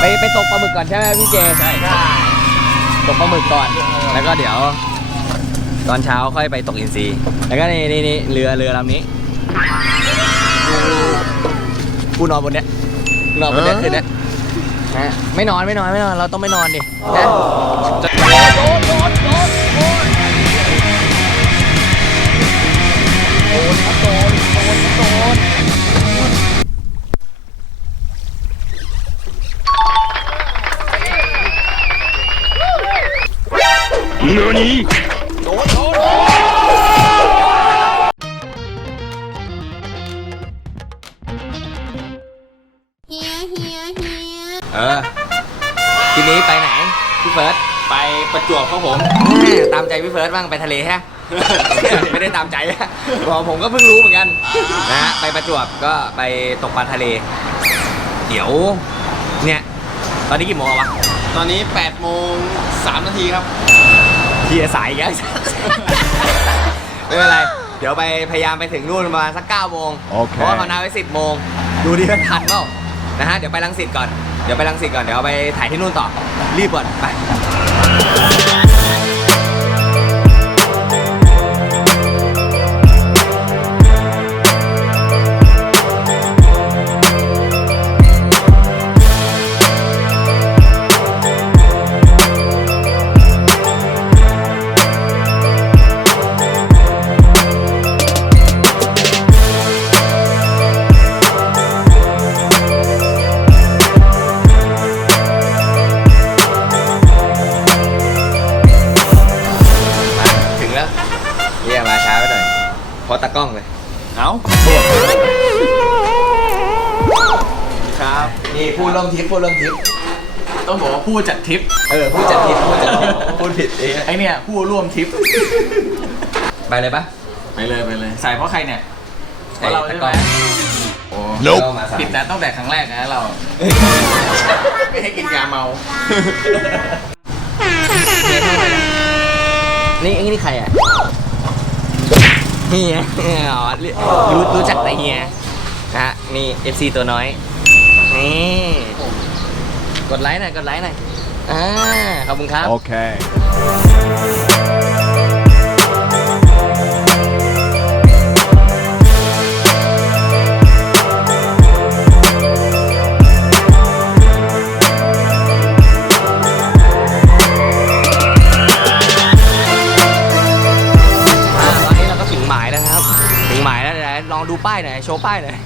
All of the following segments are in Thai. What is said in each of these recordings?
ไปไปตกปลาหมึกก่อนใช่ไหมพี่เจใช่ตกปลาหมึกก่อน แล้วก็เดี๋ยว ตอนเช้าค่อยไปตกอินทรีแล้วก็นี่นี่นี่เรือเรือลำนี้กูนอนบนเนี้ยนอนบนเนี้ยคืนเนี้ยนะไม่นอนไม่นอนไม่นอนเราต้องไม่นอนดินะจะโดนโดนโดนโดนโดนโดนครับโดนโดนครับโดน เฮียเฮียเฮียเออ ทีนี้ไปไหน พี่เฟิร์สไปประจวบครับผมแม่ตามใจพี่เฟิร์สบ้างไปทะเลฮะ ไม่ได้ตามใจฮะบอกผมก็เพิ่งรู้เหมือนกันนะฮะไปประจวบก็ไปตกปลาทะเล เดี๋ยว เนี่ย ตอนนี้กี่โมงแล้ววะ ตอนนี้8โมง3นาทีครับ เทียสายอีกแล้ว ไม่เป็นไร เดี๋ยวไปพยายามไปถึงนู่นประมาณสัก9โมงโอเค เพราะว่าเขานัดไว้10โมง ดูดิว่าทันเปล่านะฮะ เดี๋ยวไปลังสิตก่อน เดี๋ยวไปลังสิตก่อน เดี๋ยวเอาไปถ่ายที่นู่นต่อ รีบก่อนไป ผู้ร่วมทริปผู้ร่วมทริปต้องบอกว่าผู้จัดทริปเออผู้จัดทริปผู้จัดทริปพูดผิดเองไอเนี่ยผู้ร่วมทริปไปเลยปะไปเลยไปเลยใส่เพราะใครเนี่ยเพไอ้ราะเราตาใช่กไหล้มองโอ้ Nope ก็มาสามผิดนะตั้งแต่ครั้งแรกนะเราไม่ให้กินยาเมานี่ไอ้นี่ใครอะเฮียอ๋อรู้รู้จักแต่เฮียนะฮะนี่ FC ตัวน้อยนี่ กดไลค์หน่อยกดไลค์หน่อยอ่าขอบคุณครับ Okay. อ่าตอนนี้เราก็ถึงหมายแล้วนะครับ ถึงหมายแล้วเดี๋ยวลองดูป้ายหน่อยโชว์ป้ายหน่อย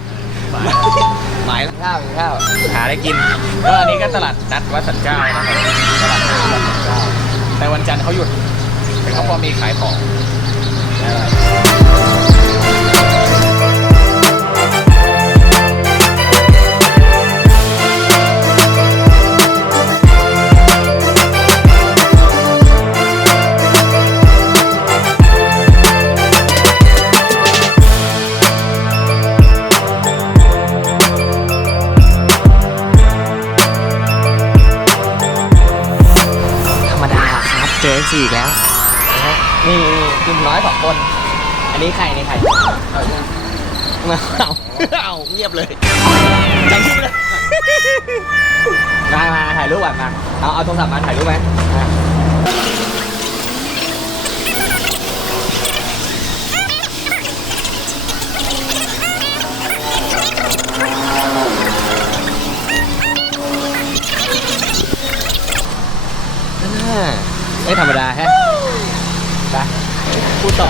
หมายแล้วข้าวกินข้าวหาอะไรกินก็อันนี้ก็ตลาดนัดวัดสันเจ้านะครับตลาดนัดวัดสันเจ้าแต่วันจันทร์เขาหยุดแต่เขาพอมีขายของ คนอันนี้ใครนี่ใครเอาเอาเอาเงียบเลยจำชื่อเลยมามาถ่ายรูปก่อนมาเอาเอาโทรศัพท์มาถ่ายรูปไหมอะอ่าไม่ธรรมดาแฮะ พูดต่อ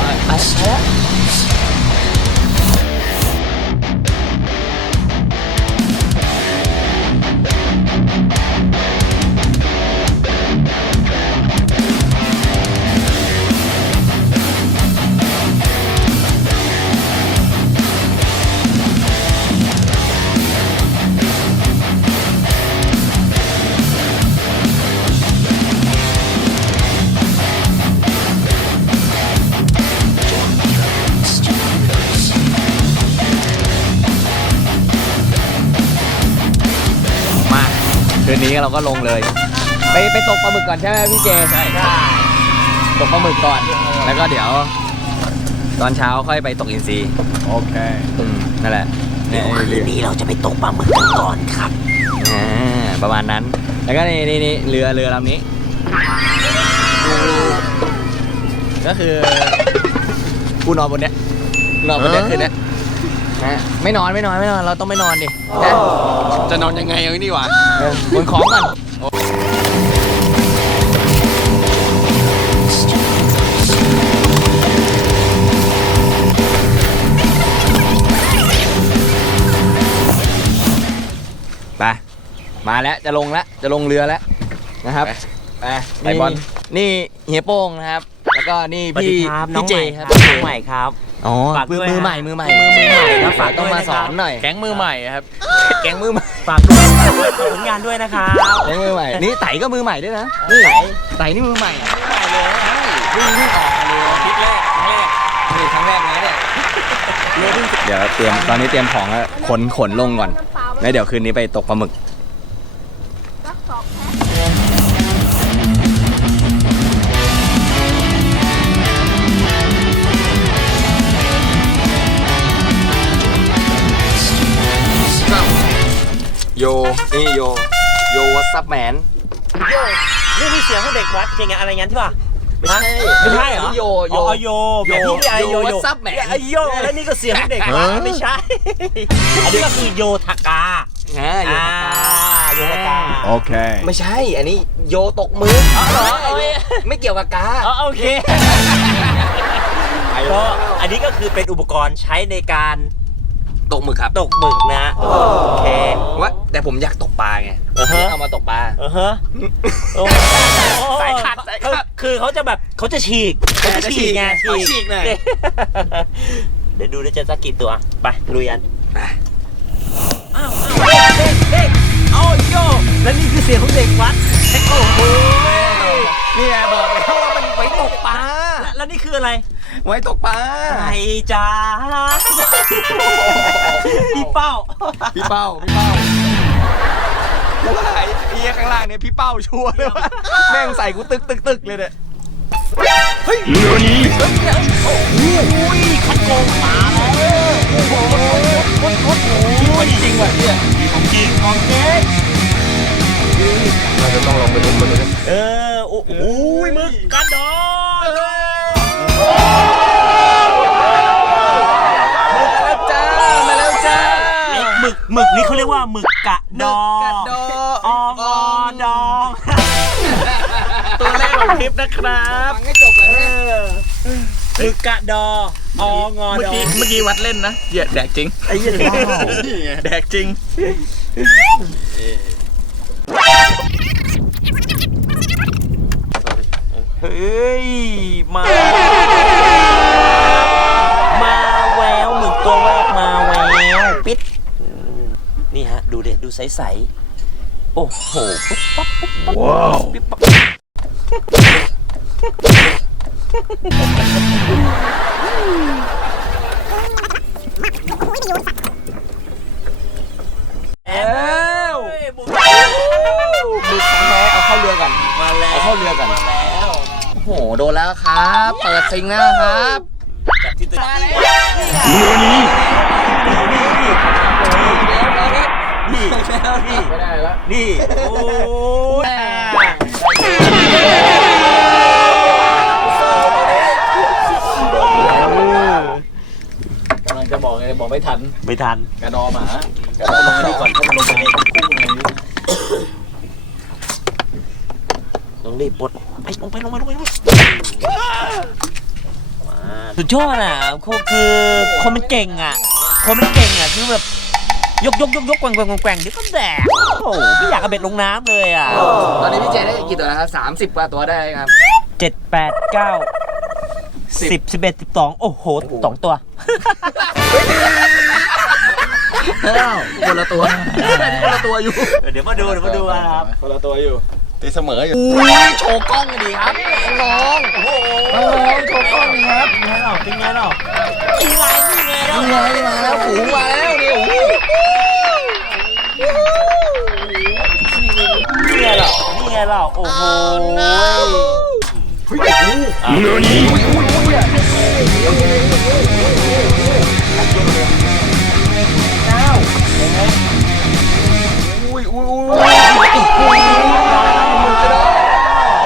เราก็ลงเลย ไปไปตกปลาหมึกก่อนใช่ไหมพี่เจใช่ใช่ตกปลาหมึกก่อน แล้วก็เดี๋ยว ตอนเช้าค่อยไปตกอินทรี Okay. อืมนั่นแหละเนี่ยคืนนี้เราจะไปตกปลาหมึกกันก่อนครับอ่าประมาณนั้น แล้วก็นี่นี่นี่เรือเรือลำนี้ ก็คือกูนอนบนเนี้ยนอนบนเนี้ยคืนเนี้ย นะไม่นอนไม่นอนไม่นอนเราต้องไม่นอนดินะจะนอนยังไงเอานี่หว่าเออขนของก่อน ไป มาแล้วจะลงแล้วจะลงเรือแล้วนะครับไปไปบอลนี่เฮียโป้งนะครับ แล้วก็นี่สวัสพี่ดีครับน้อพี่งเจใหม่คครัรับบน้องใหม่ครับ อ๋อฝากมือด้วยมือฮะใหม่มือใหม่มือมือใหม่ครับฝากต้องมาด้วยสนะคอรับนหน่อยแก๊งมือใหม่ครับ แก๊งมือใหม่ฝากด้วยผลงานด้วยนะครับแก๊งมือใหม่นี่ไต่ก็มือใหม่ด้วยนะนี่ไต่นี่มือใหม่อะเพิ่งเพิ่งออกมาเลยคลิปแรกครั้งแรกนี่ครั้งแรกนะเนี่ยเดี๋ยวเตรียมตอนนี้เตรียมของแล้วขนขนลงก่อนแล้วเดี๋ยวคืนนี้ไปตกปลาหมึก โย นี่โย โยวัตซับแมน โยนี่มีเสียงของเด็กวัดจริงๆอะไรงั้นที่ป่ะไม่ใช่ไม่ใช่เหรอโยโยอ๋อโยแบบนี้นี่ไอโยโยโย What's up man ไอโยแล้วนี่ก็เสียงของเด็กวัดไม่ใช่ อันนี้ก็คือโยทากาอ่าโยอ่าทากาโยทากา Okay. ไม่ใช่ อันนี้โยตกมืออ๋อเหรอโอ้ยไม่เกี่ยวกับกาอ๋อโอเคก็อันนี้ก็คือเป็นอุปกรณ์ใช้ในการตกหมึกครับ ตกหมึกนะ โอเคว่า แต่ผมอยากตกปลาไงอือฮะเอามาตกปลาเออฮะโอ้สายขัดสายขัดคือเขาจะแบบเขาจะฉีกเขาจะฉีกไงเขาฉีกหน่อยเดี๋ยวดูได้จะสักกี่ตัว ไปลุยกันไปอ้าวอ้าวเด็กเด็กเอาโยและนี่คือเสียงของเด็กวัดโอ้โหนี่ไงบอกแล้วว่ามันไว้ตกปลา แล้วนี่คืออะไรไว้ตกปลา ไก่จ้าพี่เป้า พี่เป้า พี่เป้า แล้วไอ้เอียข้างล่างเนี่ยพี่เป้าชัวร์เลยว่าแม่งใส่กูตึกตึกตึกเลยเนี่ยเฮ้ยอุ้ยคันโกงมาแล้วโอ้โหโอ้โหโอ้โหจริงว่ะเนี่ยของจริงของเจ๊เราจะต้องลองไปดูมันดูเออโอ้โหมึกกระดอนเลยมาแล้วจ้ามาแล้วจ้าไอ้หมึกหมึกนี่เขาเรียกว่าหมึกกะดอกระดออ นะครับฟังให้จบก่อนนะหมึกกะดออองอเมื่อดอกี้งเมื่อกี้วัดเล่นนะเหี้ยแดกจริง ไอ้ยี่ห้อแดกจริง เฮ้ย มา มาแววหมึกตัวแรกมาแววปิดอืมนี่ฮะ ดูเด็ดดูใสๆโอ้โห ปุ๊บปั๊บปุ๊บปั๊บว้าวปิ๊บปั๊บ แล้วหมึกของแท้เอาเข้าเรือก่อน มาแล้วเอาเข้าเรือก่อน มาแล้วโอ้โห โดนแล้วครับ เปิดซิงแล้วครับจากที่ตัวมาแล้วนี่นี่ไม่ได้แล้วนี่โอ้ย ไงบอกไม่ทัน ไม่ทัน กระดอหมาลงมานี่ก่อนถ้ามันลงไปในกุ้งในต้องรีบปลดไปลงไปลงไปลงไปลงไปสุดยอดอะคือคือคนมันเก่งอะ คนมันเก่งอะคือแบบยกยกยกยกแกว่งแกว่งแกว่งแกว่งเดี๋ยวก็แดกโอ้โหไม่อยากเอาเบ็ดลงน้ำเลยอะตอนนี้พี่เจได้กี่ตัวแล้วครับสามสิบกว่าตัวได้ครับเจ็ดแปดเก้า สิบสิบเอ็ดสิบสองโอ้โหสองตัวอ้าวคนละตัวคนละตัวอยู่ เดี๋ยวมาดูเดี๋ยวมาดูกันครับคนละตัวอยู่ตีเสมออยู่อุ้ยโชว์กล้องดีครับน้องโอ้โหน้องโชว์กล้องดีครับเป็นไงเนาะเป็นไงเนาะนี่ไงนี่ไงเนาะนี่ไงมาแล้วฝูงมาแล้วนี่โอ้โหนี่ไงเนาะนี่ไงเนาะโอ้โห อุ้ยอุ้ยอุ้ยอุ้ยมือจะได้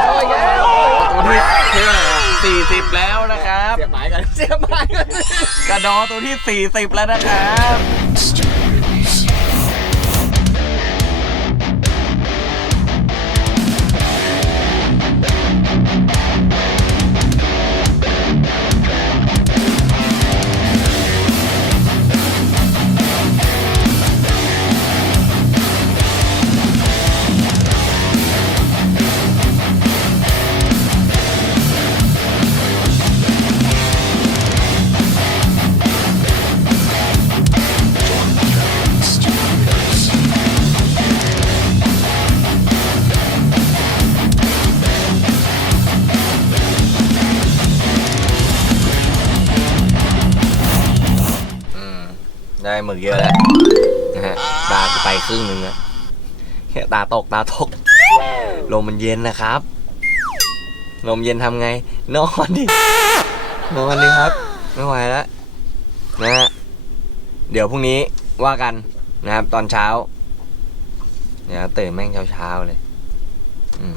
โอ้ยแล้วตัวที่เท่าไหร่สี่สิบแล้วนะครับ เสียบไม้กันเสียบไม้กันกระดอตัวที่สี่สิบแล้วนะครับ ได้หมึกเยอะแล้วนะฮะตาจะไปครึ่งหนึ่งแล้วแค่ตาตกตาตกลมมันเย็นนะครับ ลมเย็นทำไง นอนดิ นอนดิครับ ไม่ไหวแล้วนะฮะเดี๋ยวพรุ่งนี้ว่ากันนะครับ ตอนเช้าเดี๋ยวตื่นแม่งเช้าๆเลย อืม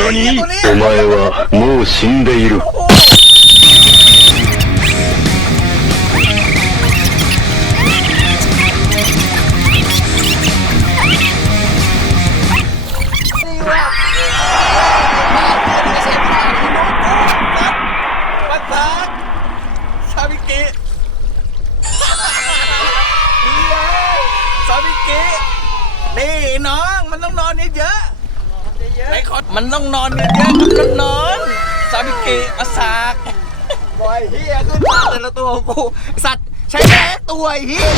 何？お前はもう死んでいる。 นองนอนเยอะครับก็นอนซาบิกิอาสากบอยเฮียขึ้นมาแต่ละตัวกูสัตว์ใช้แค่ตัวเฮีย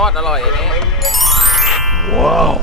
ทอดอร่อยอันนี้ว้าว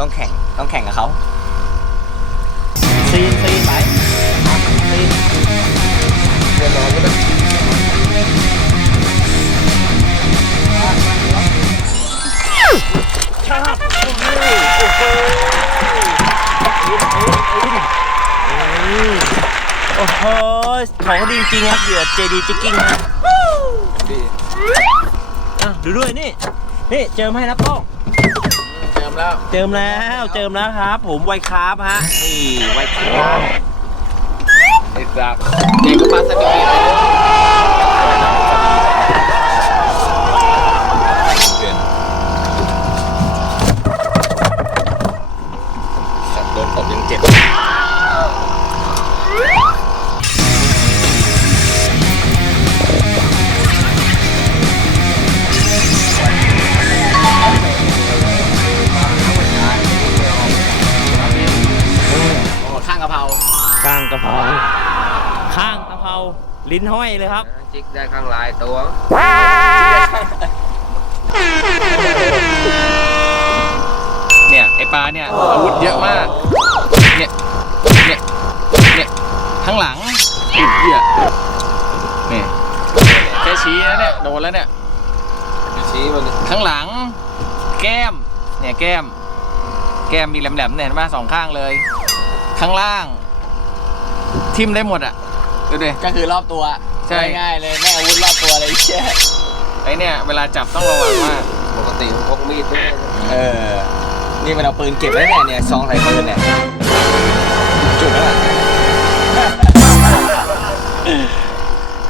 ต้องแข่งต้องแข่งกับเขาซีนซีนไปซีนเดี๋ยวรอก็ได้โอ้โหของดีจริงครับเหยื่อเจดีจิกกิ้งครับดีอะดูด้วยนี่ นี่เจิมให้นะป้อง แล้ว เจิมแล้วเจิมแล้วครับ ผมไวคราฟฮะนี่ไวคราฟติดแบบเด็กก็ปลาสบีเลย ลิ้นห้อยเลยครับ จิกได้ข้างลายตัวเนี่ยไอปลาเนี่ยอาวุธเยอะมาก เนี่ยเนี่ยเนี่ยข้างหลังอุ้ยเหี้ยนี่แค่ชี้แล้วเนี่ยโดนแล้วเนี่ยชี้มันข้างหลัง แก้ม เนี่ยแก้ม แก้มมีแหลมๆเนี่ยเห็นไหมสองข้างเลย ข้างล่าง ทิมได้หมดอะ ดูดิ ก็คือรอบตัวใช่ ง่ายๆเลยแม่อาวุธรอบตัวเลยเชี่ยไอเนี่ยเวลาจับต้องระวังมากปกติมันพกมีดด้วยเออ นี่มันเอาปืนเก็บไว้เนี่ยเนี่ยซองใส่ปืนเนี่ยจุดแล้วล่ะ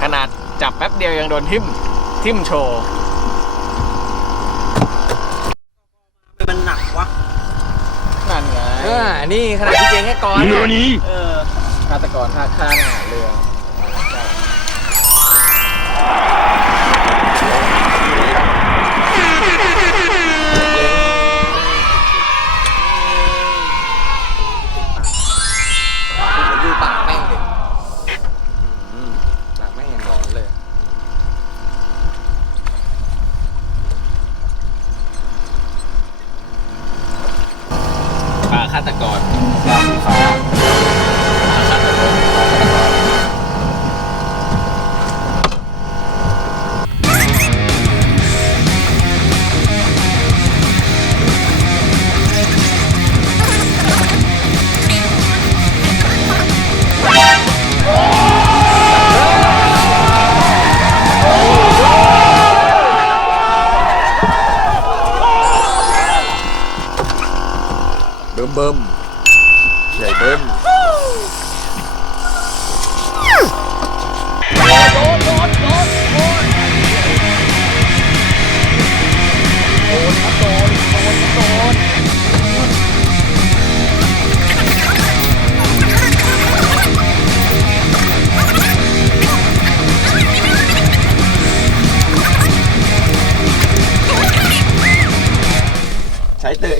ขนาดจับแป๊บเดียวยังโดนทิมทิมโชว์มันหนักวะ นั่นไงเออนี่ขนาดพี่เจงแค่ก่อน何เออฆาตกรท่าข้าหน้าเรือ ฆาตกรปลาสีฟ้า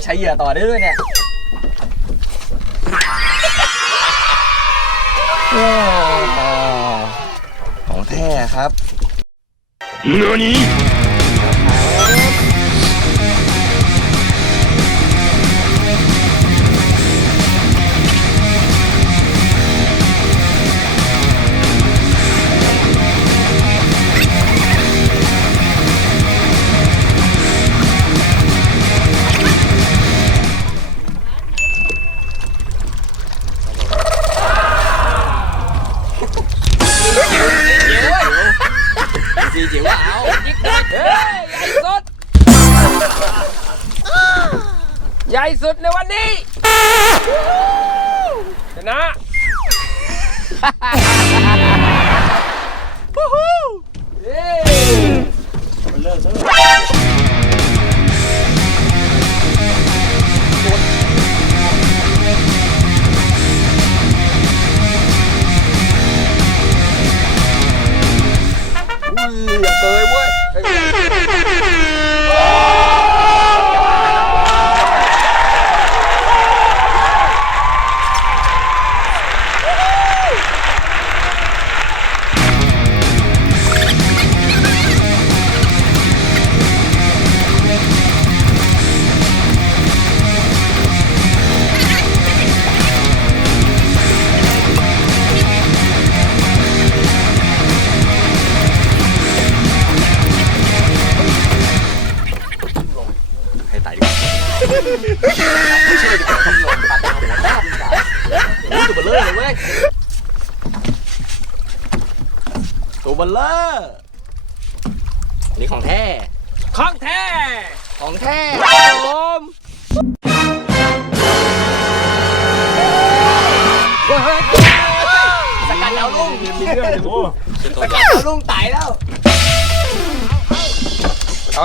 ช้เตะใช้เหยื่อต่อได้ด้วยเนี่ยของแท้ครับ何 สุดในวันนี้ ชนะ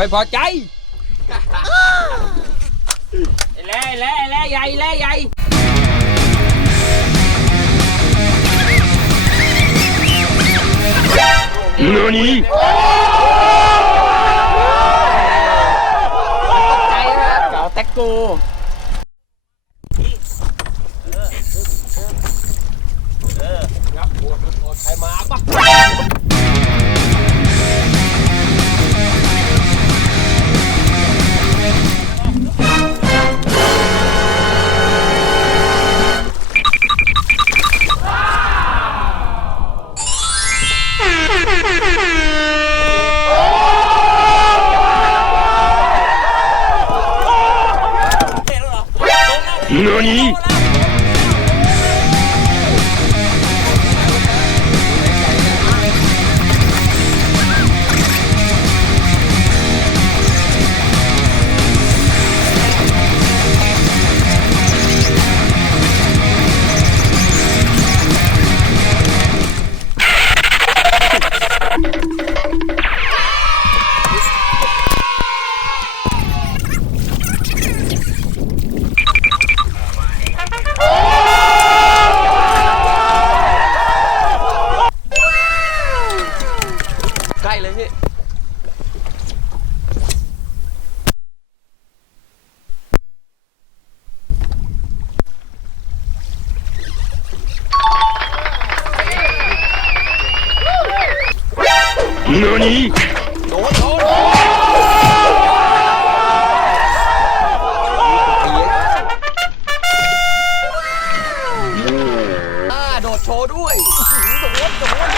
อาให้พอใจแล่แล่แล่ใหญ่แล่ใหญ่何ใจนะครับเก๋าแท็กกู ด้วยโดดโดด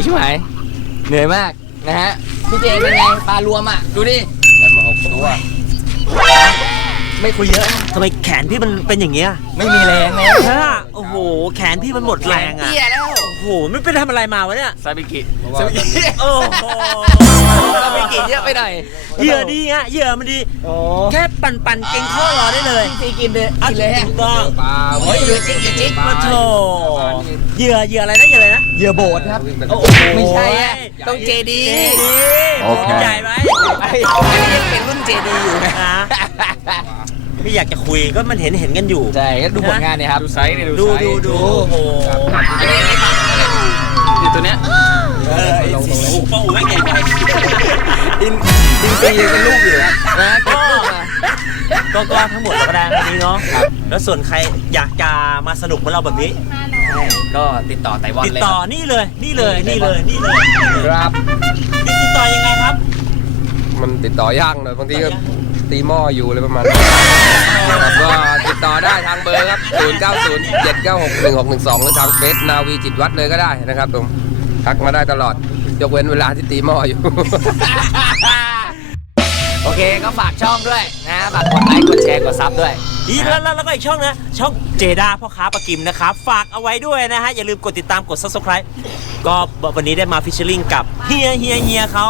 อยใช่ไหมเหนื่อยมากนะฮะพี่เจเป็นไงปลารวมอะดูดิได้มาหกตัว ไม่คุยเยอะนะทำไมแขนพี่มันเป็นอย่างเงี้ยไม่มีแรงแล้ว ฮะโอ้โห แขนพี่มันหมดแรงอะ เตี้ยแล้ว โอ้โหไม่เป็นทำอะไรมาวะเนี่ยซาบิกิสวิกี้โอ้โหเราไปกินเยอะไปหน่อยเหยื่อดีฮะเหยื่อมันดี แค่ปั่นปั่นๆเก่งข้อรอได้เลยพี่กินเลยกินเลยฮะถูกต้องปลาโอ้ยเหยื่อจิ๊กเหยื่อจิ๊กมาโถเหยื่อเหยื่ออะไรนะเหยื่ออะไรนะเหยื่อโบดครับโอ้โหไม่ใช่อะต้องเจดีโอเคใหญ่ไหมไอ้อันนี้ยังเป็นรุ่นเจดีอยู่นะนะไม่อยากจะคุยก็มันเห็นเห็นกันอยู่ ใช่ก็ดูผลงานเนี่ยครับ ดูไซส์เนี่ยดูดูไซส์ดูดูโอ้โห นี่ตัวเนี้ยเออไอ้สีโป้งไม่เก่งไปอินอินซียังเป็นลูกอยู่นะนะก็ลูกมาก็ก็ทั้งหมดเราก็ได้วันนี้เนาะแล้วส่วนใครอยากจะมาสนุกเหมือนเราแบบนี้ ก็ติดต่อไต้หวันติดเลยต่อนี่เลยนี่เลยนี่เลยนี่เลยครับติดติดต่อยังไงครับ มันติดต่อยากหน่อยบางทีก็ ตีหม้ออยู่อะไรประมาณนี้ก็ติดต่อได้ทางเบอร์ครับ0 9 0 7 9 6 1 6 1 2 หรือทางเฟซนาวีจิตวัดเลยก็ได้นะครับผมทักมาได้ตลอด ยกเว้นเวลาที่ตีหม้ออยู่ โอเคก็ฝากช่องด้วยนะฝากกดไลค์กดแชร์กดซับด้วย อีกแล้วแล้วแล้วก็อีกช่องนะ ช่องเจดาพ่อค้าปลากิมนะครับ ฝากเอาไว้ด้วยนะฮะ อย่าลืมกดติดตามกด subscribe ก็วันนี้ได้มาฟิชเชอร์ลิงกับเฮียเฮียเฮียเขา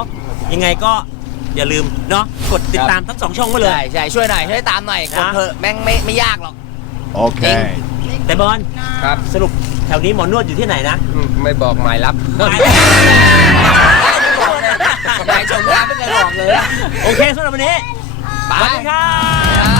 ยังไงก็ อย่าลืมเนาะกดติดตามทั้งสองช่องไว้เลย ใช่ใช่ช่วยหน่อยช่วยตามหน่อยกดนะเถอะแม่งไม่ไม่ยากหรอก Okay. แต่บอลครับสรุปแถวนี้หมอนวดอยู่ที่ไหนนะ ไม่บอกหมายรับไม่นายชมว่าไม่เคยบอกเลย โอเคสำหรับวันนี้ไปสวัสดีครับ